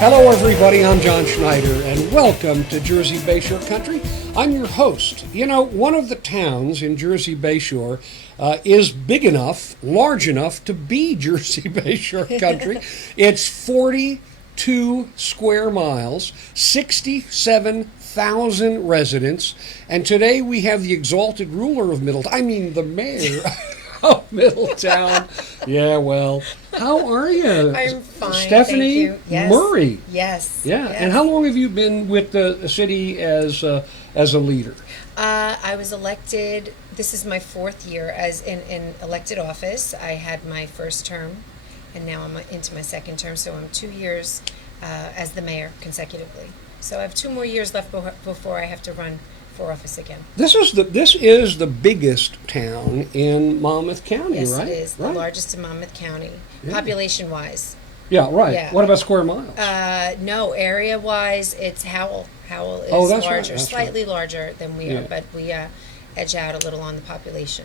Hello, everybody. I'm John Schneider, and welcome to Jersey Bayshore Country. I'm your host. You know, one of the towns in Jersey Bayshore is big enough, large enough to be Jersey Bayshore Country. It's 42 square miles, 67,000 residents, and today we have the exalted ruler of Middletown. I mean, the mayor of Middletown. Yeah, well, how are you? I'm fine, Stephanie thank you. Yes. Murray. Yes. Yeah, yes. and how long have you been with the city as a leader? I was elected, this is my fourth year as in elected office. I had my first term, and now I'm into my second term, so I'm 2 years as the mayor consecutively. So I have 2 more years left before I have to run for office again. This is the biggest town in Monmouth County, Yes, right? it is. Right. The largest in Monmouth County, Yeah. population-wise. Yeah, right. Yeah. What about square miles? No, area-wise, it's Howell. Howell is Oh, that's right, larger, that's slightly larger than we Yeah. are, but we edge out a little on the population.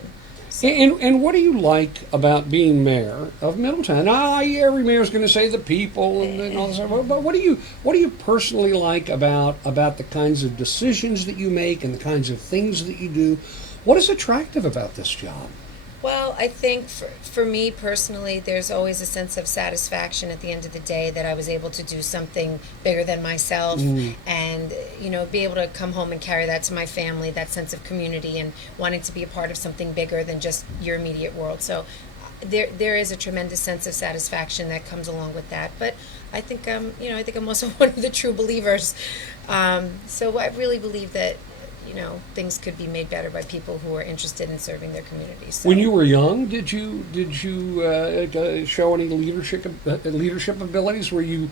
So, And what do you like about being mayor of Middletown? Now, every mayor's going to say the people and all this stuff, but what do you personally like about the kinds of decisions that you make and the kinds of things that you do? What is attractive about this job? well, I think for me personally, there's always a sense of satisfaction at the end of the day that I was able to do something bigger than myself, and be able to come home and carry that to my family, that sense of community and wanting to be a part of something bigger than just your immediate world. So there is a tremendous sense of satisfaction that comes along with that. But I think I'm also one of the true believers. So I really believe that things could be made better by people who are interested in serving their communities. So. When you were young, did you show any leadership abilities? Were you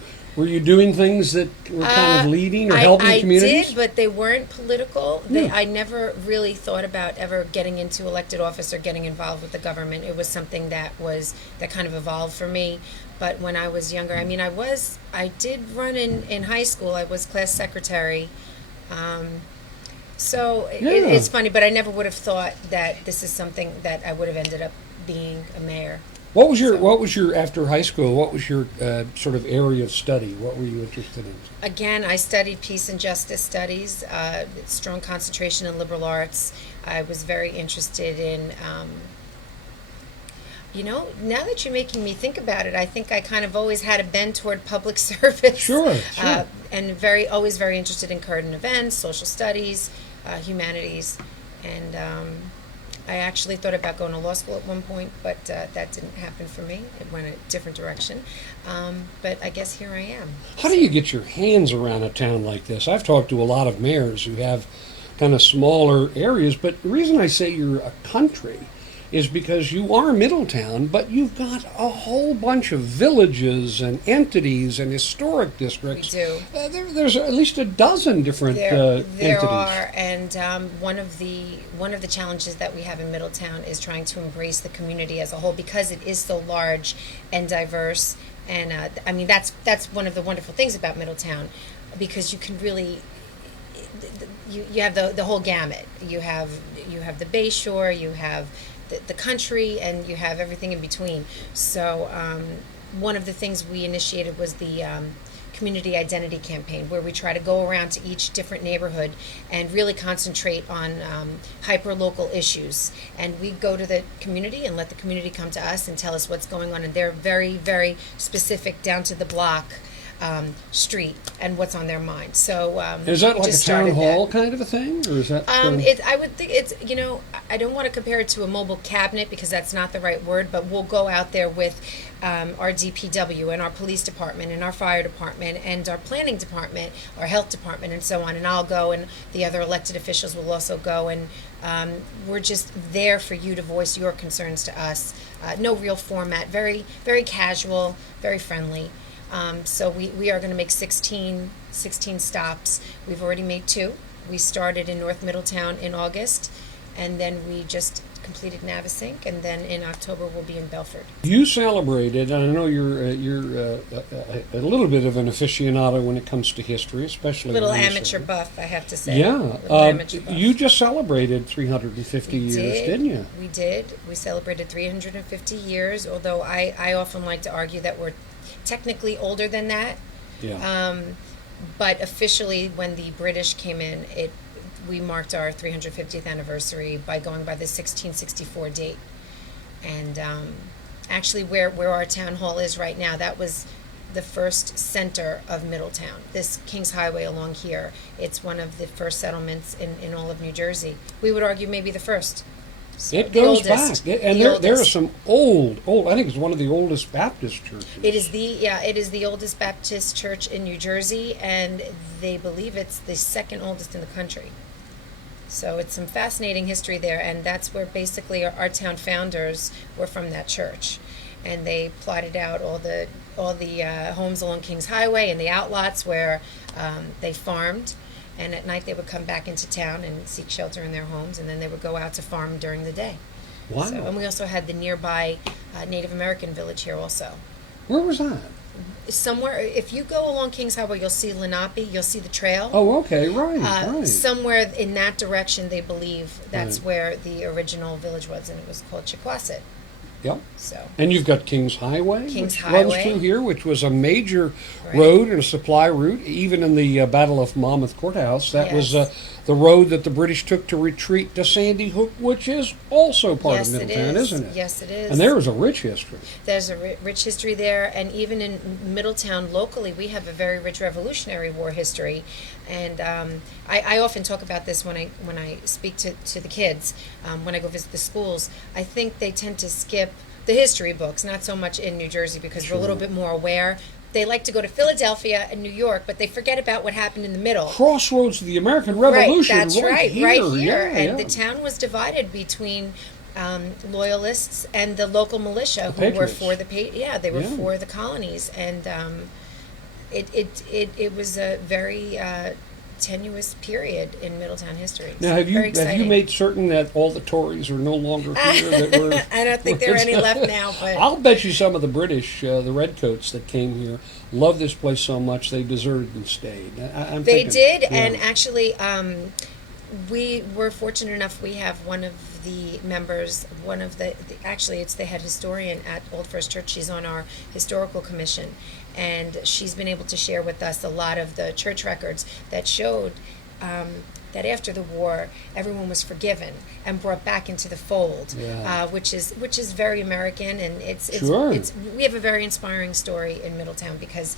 doing things that were kind of leading or helping communities? I did, but they weren't political. Yeah. I never really thought about ever getting into elected office or getting involved with the government. It was something that kind of evolved for me. But when I was younger, I did run in high school. I was class secretary. So it's funny, but I never would have thought that this is something that I would have ended up being a mayor. What was your after high school? What was your sort of area of study? What were you interested in? Again, I studied peace and justice studies, strong concentration in liberal arts. I was very interested in, now that you're making me think about it, I think I kind of always had a bend toward public service. Sure. And always very interested in current events, social studies, humanities, and I actually thought about going to law school at one point, but that didn't happen for me. It went a different direction. But I guess here I am. How do you get your hands around a town like this? I've talked to a lot of mayors who have kind of smaller areas, but the reason I say you're a country is because you are Middletown, but you've got a whole bunch of villages and entities and historic districts. We do. There's at least a dozen different There entities. are, and one of the challenges that we have in Middletown is trying to embrace the community as a whole because it is so large and diverse. And that's one of the wonderful things about Middletown, because you can really you have the whole gamut. You have the Bayshore, you have the country, and you have everything in between. So one of the things we initiated was the community identity campaign, where we try to go around to each different neighborhood and really concentrate on hyper-local issues. And we go to the community and let the community come to us and tell us what's going on. And they're very, very specific, down to the block, street, and what's on their mind. So is that like a town hall kind of a thing, or is that? I would think it's I don't want to compare it to a mobile cabinet because that's not the right word, but we'll go out there with our DPW and our police department and our fire department and our planning department, our health department, and so on. And I'll go, and the other elected officials will also go, and we're just there for you to voice your concerns to us. No real format, very, very casual, very friendly. So we are going to make 16 stops. We've already made 2. We started in North Middletown in August, and then we just completed Navesink, and then in October we'll be in Belford. You celebrated, and I know you're a little bit of an aficionado when it comes to history, especially A little recently. amateur buff, I have to say. Yeah, you just celebrated 350 years, didn't you? We did. We celebrated 350 years, although I often like to argue that we're technically older than that. Yeah. But officially, when the British came in, we marked our 350th anniversary by going by the 1664 date. And actually, where our town hall is right now, that was the first center of Middletown. This Kings Highway along here, it's one of the first settlements in all of New Jersey. We would argue maybe the first. So It goes oldest, back, and there are some old. I think it's one of the oldest Baptist churches. It is the oldest Baptist church in New Jersey, and they believe it's the second oldest in the country. So it's some fascinating history there, and that's where basically our town founders were from that church, and they plotted out all the homes along Kings Highway and the outlots where they farmed. And at night they would come back into town and seek shelter in their homes, and then they would go out to farm during the day. Wow. So, and we also had the nearby Native American village here also. Where was that? Somewhere, if you go along Kings Highway, you'll see Lenape, you'll see the trail. Oh, okay, right. Somewhere in that direction, they believe that's where the original village was, and it was called Chiquasset. Yep. So. And you've got Kings Highway, Kings which Highway. runs through here, which was a major road and a supply route. Even in the Battle of Monmouth Courthouse, that was the road that the British took to retreat to Sandy Hook, which is also part of Middletown, isn't it? Yes, it is. And there is a rich history. There's a rich history there, and even in Middletown locally, we have a very rich Revolutionary War history. And I often talk about this when I speak to the kids, when I go visit the schools. I think they tend to skip the history books, not so much in New Jersey because we're a little bit more aware. They like to go to Philadelphia and New York, but they forget about what happened in the middle. Crossroads of the American Revolution. Right, that's right here. Yeah, and the town was divided between loyalists and the local militia who were for they were for the colonies, and it was a very tenuous period in Middletown history. Now, have you made certain that all the Tories are no longer here? I don't think there are any left now. But I'll bet you some of the British, the Redcoats that came here, love this place so much they deserted and stayed. They did, and actually, we were fortunate enough. We have one of the members, actually, it's the head historian at Old First Church. She's on our historical commission. And she's been able to share with us a lot of the church records that showed that after the war, everyone was forgiven and brought back into the fold, which is very American, and it's we have a very inspiring story in Middletown because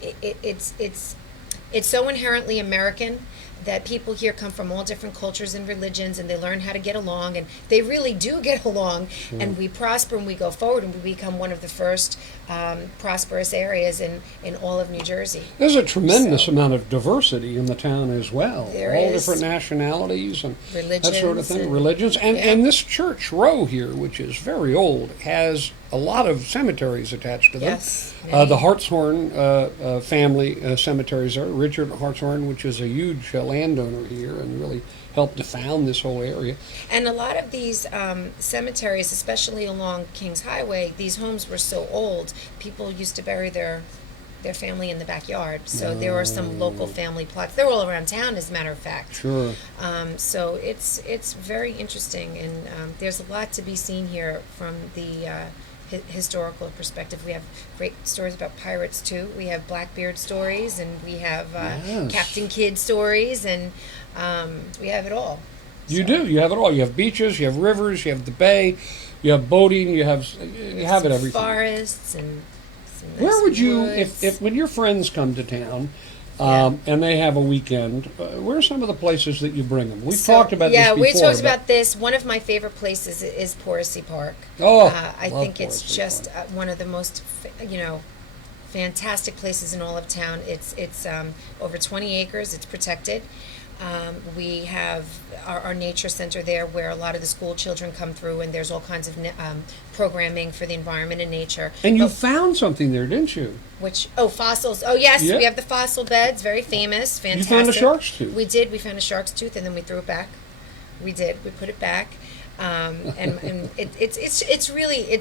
it's so inherently American that people here come from all different cultures and religions, and they learn how to get along, and they really do get along, and we prosper and we go forward, and we become one of the first prosperous areas in all of New Jersey. There's a tremendous amount of diversity in the town as well. There all is. Different nationalities and religions, that sort of thing. Religions. And this church row here, which is very old, has a lot of cemeteries attached to them. Yes. The Hartshorn family cemeteries there. Richard Hartshorn, which is a huge landowner here and really helped to found this whole area. And a lot of these cemeteries, especially along Kings Highway, these homes were so old, people used to bury their family in the backyard. So there are some local family plots. They're all around town, as a matter of fact. Sure. So it's very interesting, and there's a lot to be seen here from the historical perspective. We have great stories about pirates too. We have Blackbeard stories, and we have Captain Kidd stories, and we have it all. You do. You have it all. You have beaches. You have rivers. You have the bay. You have boating. You have it everything. Forests and. Where would you, woods. if when your friends come to town, and they have a weekend, where are some of the places that you bring them? We've talked about this before. Yeah, we talked about this. One of my favorite places is Porosey Park. Oh, I think it's just one of the most, fantastic places in all of town. It's over 20 acres. It's protected. We have our nature center there where a lot of the school children come through, and there's all kinds of programming for the environment and nature. And you found something there, didn't you? Fossils. Oh, yes, we have the fossil beds, very famous, fantastic. You found a shark's tooth. We did. We found a shark's tooth, and then we threw it back. We did. We put it back. And it's really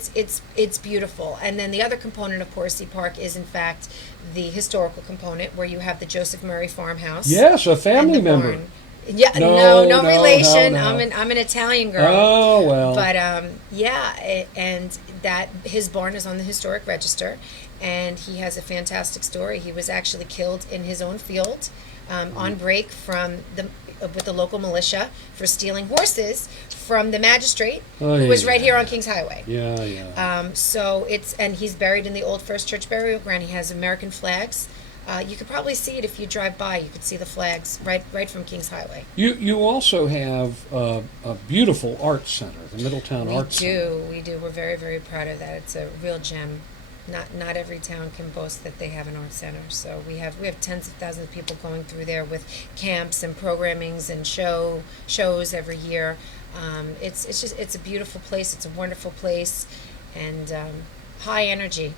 beautiful. And then the other component of Porosey Park is in fact the historical component where you have the Joseph Murray farmhouse. Yes, a family member. Barn. Yeah, no relation. No. I'm an Italian girl. Oh well. But and that his barn is on the historic register, and he has a fantastic story. He was actually killed in his own field on break from the with the local militia for stealing horses from the magistrate who was right here on Kings Highway. So and he's buried in the old First Church burial ground. He has American flags. You could probably see it if you drive by. You could see the flags right from Kings Highway. You also have a beautiful art center, the Middletown Art Center. We do. We're very, very proud of that. It's a real gem. Not every town can boast that they have an art center. So we have tens of thousands of people going through there with camps and programmings and shows every year. It's a beautiful place. It's a wonderful place, and high energy.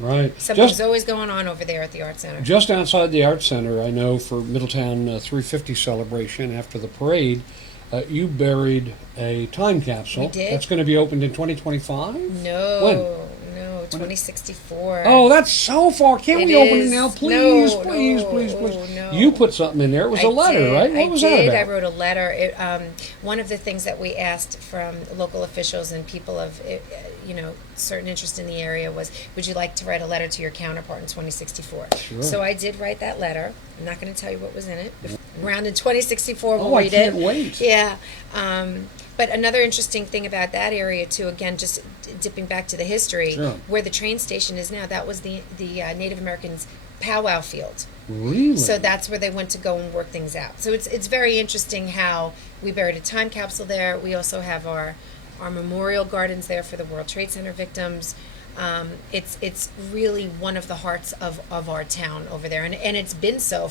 Right. Something's always going on over there at the art center. Just outside the art center, I know for Middletown 350 celebration after the parade, you buried a time capsule. We did. That's going to be opened in 2025? No. When? 2064. Oh, that's so far. Can't we open it now? Please, No, please. no. You put something in there. It was a letter, right? What was that about? I wrote a letter. One of the things that we asked from local officials and people of, certain interest in the area was, would you like to write a letter to your counterpart in 2064? Sure. So I did write that letter. I'm not going to tell you what was in it. Around in 2064, we'll read it. I can't wait. Yeah. But another interesting thing about that area, too, again, just dipping back to the history, Sure. where the train station is now, that was the Native Americans' powwow field. Really? So that's where they went to go and work things out. So it's very interesting how we buried a time capsule there. We also have our memorial gardens there for the World Trade Center victims. It's really one of the hearts of our town over there. And it's been so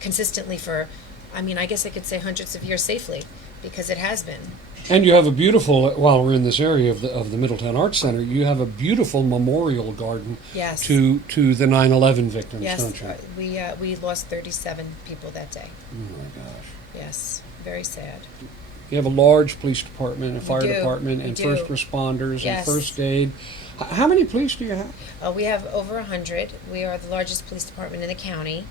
consistently for, I guess I could say hundreds of years safely, because it has been. And you have a beautiful, while we're in this area of the Middletown Arts Center, you have a beautiful memorial garden Yes. to the 9/11 victims, Yes, don't you? we lost 37 people that day. Oh my gosh. Yes, very sad. You have a large police department, a fire do. department, We and do. first responders Yes. and first aid. How many police do you have? We have over 100. We are the largest police department in the county.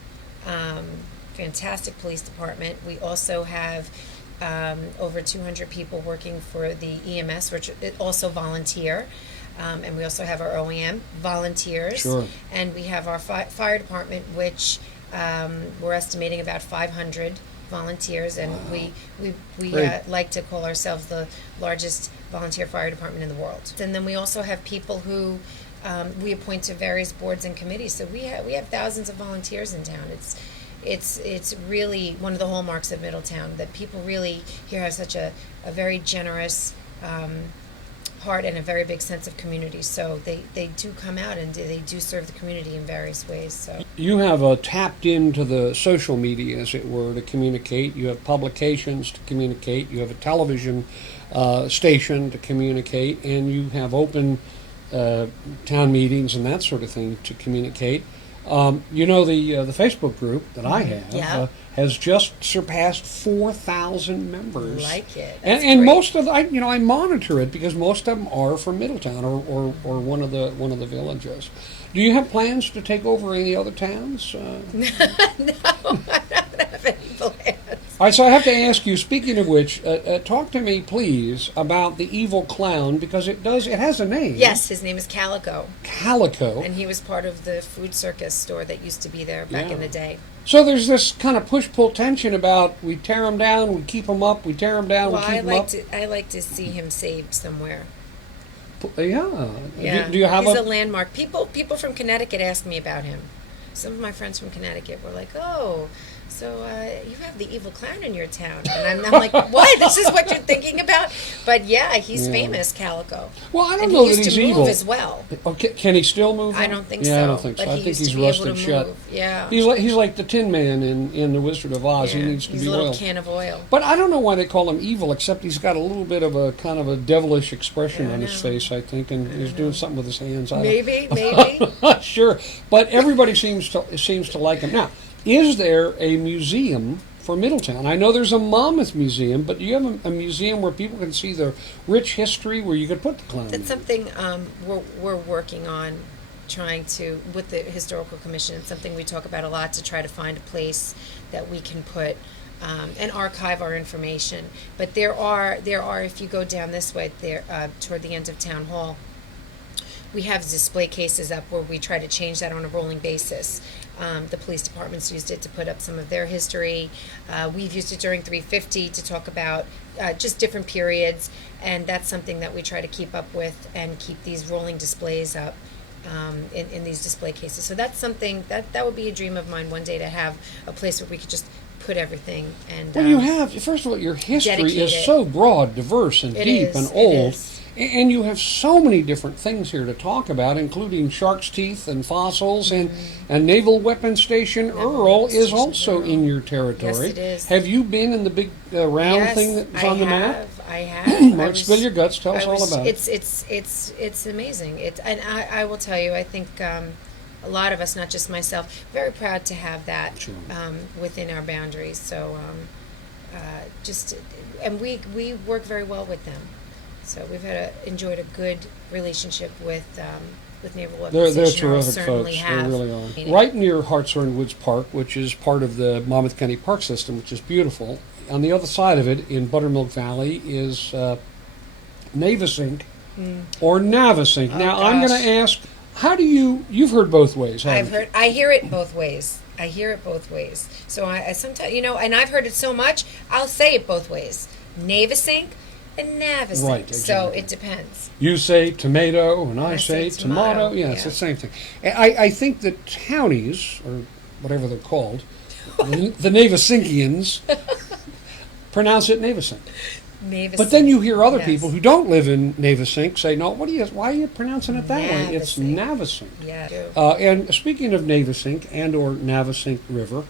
Fantastic police department. We also have over 200 people working for the EMS, which also volunteer. And we also have our OEM volunteers. Sure. And we have our fire department, which we're estimating about 500 volunteers. And Wow. we like to call ourselves the largest volunteer fire department in the world. And then we also have people who we appoint to various boards and committees. So we have thousands of volunteers in town. It's really one of the hallmarks of Middletown, that people really here have such a very generous heart and a very big sense of community. So they do come out and they do serve the community in various ways. So You have tapped into the social media, as it were, to communicate. You have publications to communicate. You have a television station to communicate, and you have open town meetings and that sort of thing to communicate. The Facebook group that I have Yeah. has just surpassed 4,000 members. Like it. And That's great. most of I monitor it because most of them are from Middletown or one of the villages. Do you have plans to take over any other towns? No, I don't have any plans. All right, so I have to ask you, speaking of which, talk to me, please, about the evil clown, because it has a name. Yes, his name is Calico, Calico. and he was part of the food circus store that used to be there back Yeah. in the day. So there's this kind of push-pull tension about we tear him down, we keep him up, we tear him down, Well, we keep him up. I like to see him saved somewhere. Yeah. Yeah, Do you have he's a landmark. People from Connecticut ask me about him. Some of my friends from Connecticut were like, "Oh, so you have the evil clown in your town?" And I'm like, "What? This is what you're thinking about?" But yeah, he's famous, Calico. Well, I don't and know he used that he's to move evil as well. Okay, can he still move? I on? don't think Yeah, so. I don't think so. But I he think used he's to be able rusted to shut. move. Yeah. He's like the Tin Man in the Wizard of Oz. He Yeah, needs to he's be a little oiled. can of oil. But I don't know why they call him evil, except he's got a little bit of a kind of a devilish expression I on his know. face, I think, and he's doing something with his hands. Maybe. I'm not sure, but everybody seems to like him. Now, is there a museum for Middletown? I know there's a Monmouth Museum, but do you have a museum where people can see the rich history where you could put the clown? That's something we're working on, trying to, with the Historical Commission. It's something we talk about a lot, to try to find a place that we can put and archive our information. But there are, if you go down this way, there toward the end of Town Hall, we have display cases up where we try to change that on a rolling basis. The police departments used it to put up some of their history. We've used it during 350 to talk about just different periods, and that's something that we try to keep up with and keep these rolling displays up in these display cases. So that's something that would be a dream of mine one day, to have a place where we could just put everything. And well, you have, first of all, your history is it. so broad, diverse, and deep and old. And you have so many different things here to talk about, including shark's teeth and fossils, and Naval Weapons Station Earl is also in your territory. Yes, it is. Have you been in the big round thing that's on the map? I have. Mark, spill your guts. Tell us all about it. It's amazing. And I will tell you, I think a lot of us, not just myself, very proud to have that within our boundaries. So and we work very well with them. So we've enjoyed a good relationship with Naval Weapons They're Station. terrific folks. They really are. Right near Hartshorn Woods Park, which is part of the Monmouth County Park System, which is beautiful. On the other side of it, in Buttermilk Valley, is Navesink or Navesink. Now, I'm going to ask, how do you've heard both ways, haven't you? I hear it both ways. So I sometimes, and I've heard it so much, I'll say it both ways. Navesink and Navesink. Right, exactly. So it depends. You say tomato, and I say tomato. Yeah, it's the same thing. I think that townies, or whatever they're called, the Navesinkians, pronounce it Navesink. But then you hear other people who don't live in Navesink say, "No, why are you pronouncing it that way? It's Navesink." Yeah. And speaking of Navesink and or Navesink River,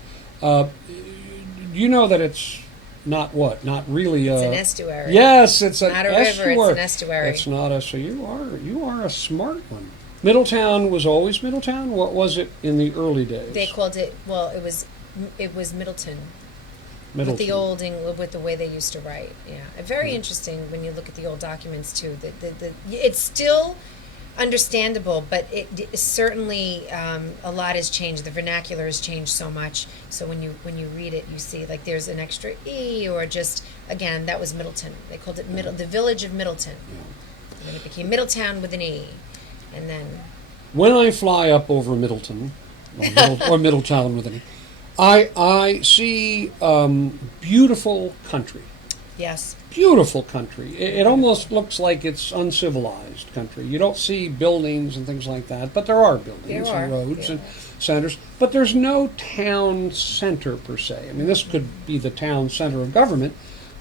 you know that it's not really it's an estuary. Yes, it's an not a estuary. river. It's an estuary. It's not so you are a smart one. Middletown was always Middletown. What was it in the early days? They called it. Well, it was Middleton. With the way they used to write, very interesting when you look at the old documents too. It's still understandable, but it certainly a lot has changed. The vernacular has changed so much. So when you read it, you see like there's an extra e, or just again that was Middleton. They called it the village of Middleton. And then it became Middletown with an e, and then when I fly up over Middleton or Middletown with an e, I see beautiful country. Yes. Beautiful country. It almost looks like it's uncivilized country. You don't see buildings and things like that, but there are buildings and roads and centers. But there's no town center per se. I mean, this could be the town center of government,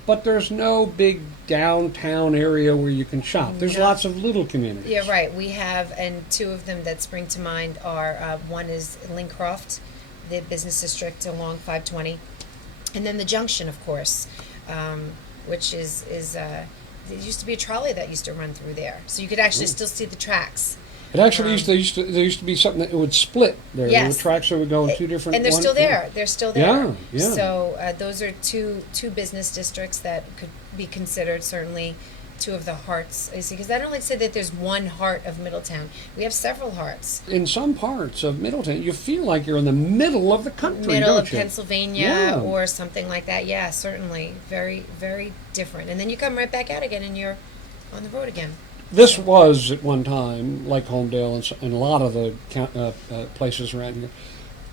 but there's no big downtown area where you can shop. There's lots of little communities. Yeah, right. We have, and two of them that spring to mind are, one is Lincroft, the business district along 520, and then the Junction, of course, which is there used to be a trolley that used to run through there, so you could actually still see the tracks. It actually there used to be something that would split there. Yes. There were tracks that would go in two different. And they're still there. They're still there. Yeah. So those are two business districts that could be considered certainly two of the hearts. Because I don't like to say that there's one heart of Middletown. We have several hearts. In some parts of Middletown, you feel like you're in the middle of the country, middle don't of you? Pennsylvania or something like that. Yeah, certainly. Very, very different. And then you come right back out again and you're on the road again. This was at one time, like Homedale and a lot of the places around here,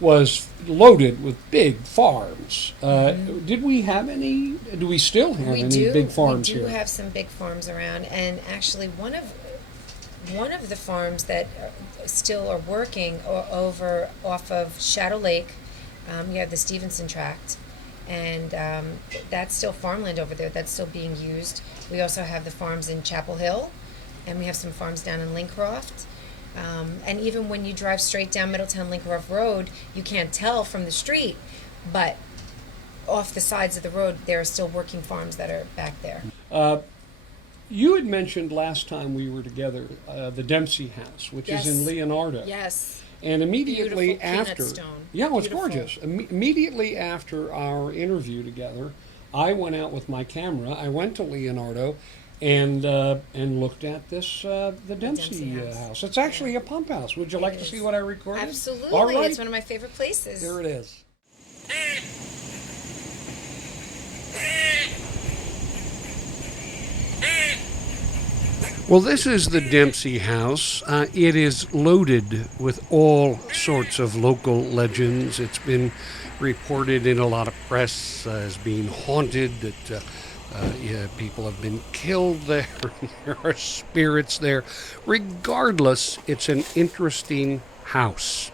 was loaded with big farms. Did we have any? Do we still have big farms here? We do have some big farms around, and actually one of the farms that still are working off of Shadow Lake. You have the Stevenson tract, and that's still farmland over there. That's still being used. We also have the farms in Chapel Hill, and we have some farms down in Lincroft. And even when you drive straight down Middletown Lincroft Road, you can't tell from the street, but off the sides of the road, there are still working farms that are back there. You had mentioned last time we were together the Dempsey House, which is in Leonardo. Yes. And immediately after, Beautiful. It's gorgeous. Immediately after our interview together, I went out with my camera. I went to Leonardo and looked at this the Dempsey House. It's actually a pump house. Would you like to see what I recorded? Absolutely. All right. It's one of my favorite places. Here it is. Well, this is the Dempsey House. It is loaded with all sorts of local legends. It's been reported in a lot of press as being haunted, that yeah, people have been killed there, there are spirits there. Regardless, it's an interesting house.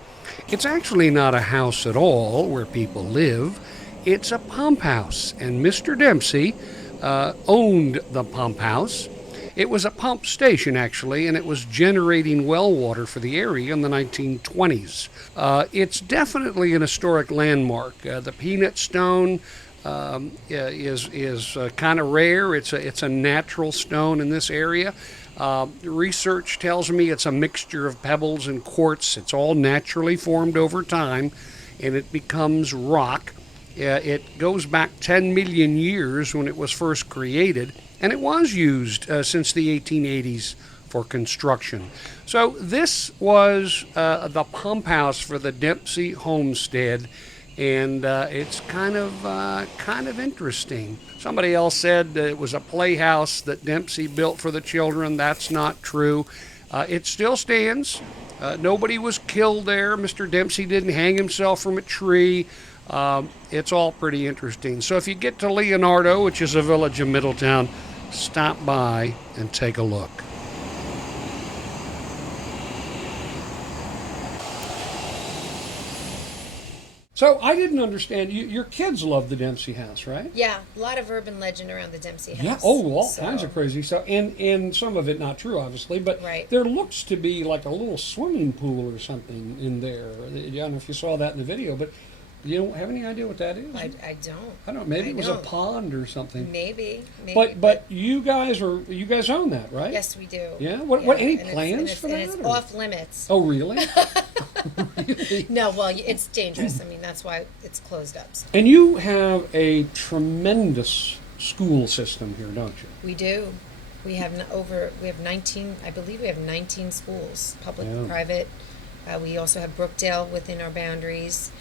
It's actually not a house at all where people live. It's a pump house, and Mr. Dempsey owned the pump house. It was a pump station, actually, and it was generating well water for the area in the 1920s. It's definitely an historic landmark. The peanut stone is kind of rare. It's a natural stone in this area. Research tells me it's a mixture of pebbles and quartz. It's all naturally formed over time, and it becomes rock. It goes back 10 million years when it was first created, and it was used since the 1880s for construction. So this was the pump house for the Dempsey homestead, and it's kind of interesting. Somebody else said it was a playhouse that Dempsey built for the children. That's not true. It still stands. Nobody was killed there. Mr. Dempsey didn't hang himself from a tree. It's all pretty interesting. So if you get to Leonardo, which is a village in Middletown, stop by and take a look. So I didn't understand. Your kids love the Dempsey House, right? Yeah, a lot of urban legend around the Dempsey House. Yeah. Oh, all kinds of crazy stuff, and some of it not true, obviously. But right. There looks to be like a little swimming pool or something in there. I don't know if you saw that in the video, but you don't have any idea what that is? I don't. I don't know. Maybe it was a pond or something. Maybe. But you guys own that, right? Yes, we do. Yeah. What? Any plans for that? It's off limits. Oh, really? Really? No. Well, it's dangerous. I mean, that's why it's closed up. So. And you have a tremendous school system here, don't you? We do. We have 19. I believe we have 19 schools, public, private. We also have Brookdale within our boundaries.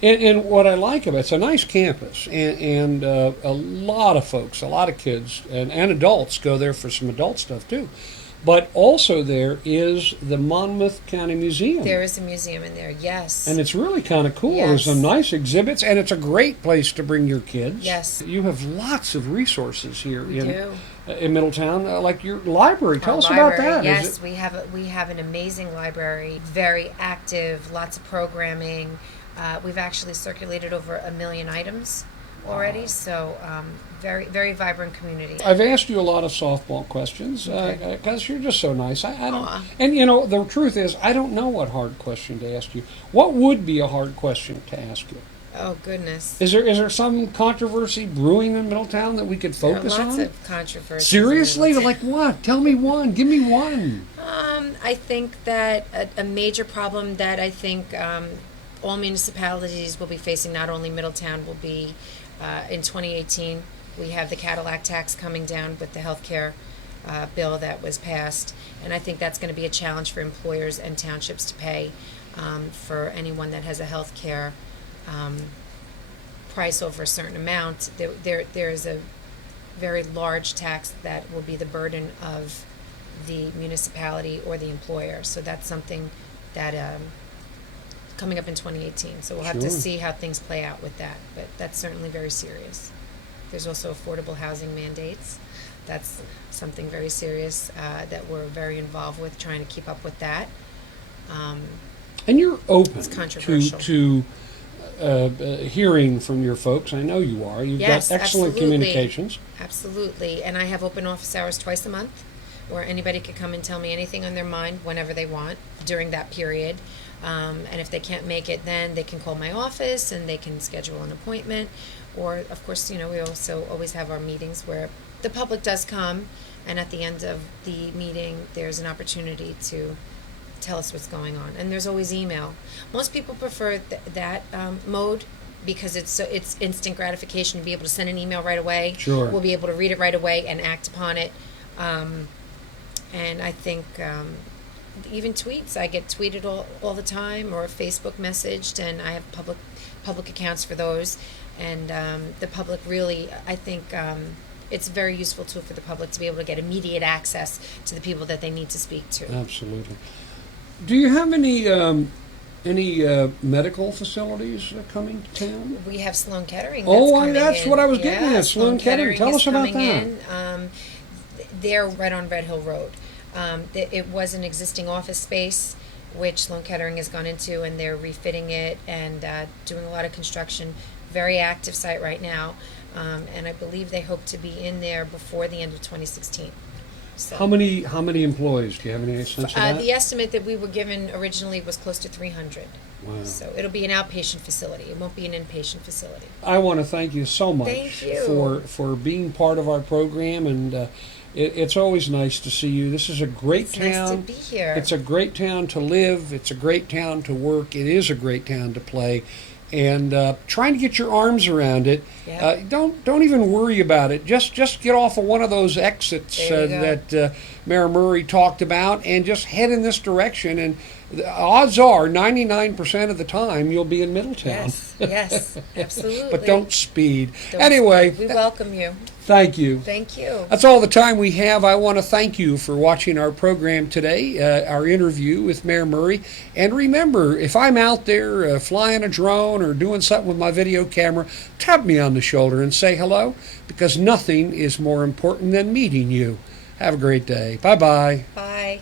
And what I like about it's a nice campus, and a lot of folks, a lot of kids, and adults go there for some adult stuff too. But also there is the Monmouth County Museum. There is a museum in there, yes. And it's really kind of cool. Yes. There's some nice exhibits, and it's a great place to bring your kids. Yes. You have lots of resources here in Middletown, like your library. Tell us library, about that. Yes, we have an amazing library, very active, lots of programming. We've actually circulated over 1 million items already, so very, very vibrant community. I've asked you a lot of softball questions because you're just so nice. I don't, and the truth is, I don't know what hard question to ask you. What would be a hard question to ask you? Oh goodness! Is there some controversy brewing in Middletown that we could focus on? Lots of controversy. Seriously, like what? Tell me one. Give me one. I think that a major problem that I think all municipalities will be facing, not only Middletown, will be in 2018. We have the Cadillac tax coming down with the healthcare bill that was passed, and I think that's going to be a challenge for employers and townships to pay for anyone that has a healthcare price over a certain amount. There is a very large tax that will be the burden of the municipality or the employer. So that's something that coming up in 2018. So we'll have to see how things play out with that. But that's certainly very serious. There's also affordable housing mandates. That's something very serious that we're very involved with, trying to keep up with that. And you're open to hearing from your folks. I know you are. You've got excellent communications. Absolutely. And I have open office hours twice a month where anybody could come and tell me anything on their mind whenever they want during that period. And if they can't make it, then they can call my office and they can schedule an appointment. Or, of course, we also always have our meetings where the public does come, and at the end of the meeting, there's an opportunity to tell us what's going on. And there's always email. Most people prefer that mode because it's instant gratification to be able to send an email right away. Sure. We'll be able to read it right away and act upon it. And I think even tweets, I get tweeted all the time, or Facebook messaged, and I have public accounts for those. And the public really, I think, it's a very useful tool for the public to be able to get immediate access to the people that they need to speak to. Absolutely. Do you have any medical facilities coming to town? We have Sloan Kettering. That's what I was getting at. Sloan Kettering. Tell us about that. They're right on Red Hill Road. It was an existing office space, which Sloan Kettering has gone into, and they're refitting it and doing a lot of construction. Very active site right now, and I believe they hope to be in there before the end of 2016. So, how many employees? Do you have any sense of that? The estimate that we were given originally was close to 300. Wow. So it'll be an outpatient facility. It won't be an inpatient facility. I want to thank you so much Thank you. for being part of our program, and it's always nice to see you. This is a great town. Nice to be here. It's a great town to live. It's a great town to work. It is a great town to play. And trying to get your arms around it. Yeah. Don't even worry about it. Just get off of one of those exits that Mayor Murray talked about, and just head in this direction. And the odds are, 99% of the time, you'll be in Middletown. Yes, absolutely. But don't speed. Don't Anyway, speed. We welcome you. Thank you. Thank you. That's all the time we have. I want to thank you for watching our program today, our interview with Mayor Murray. And remember, if I'm out there flying a drone or doing something with my video camera, tap me on the shoulder and say hello, because nothing is more important than meeting you. Have a great day. Bye-bye. Bye.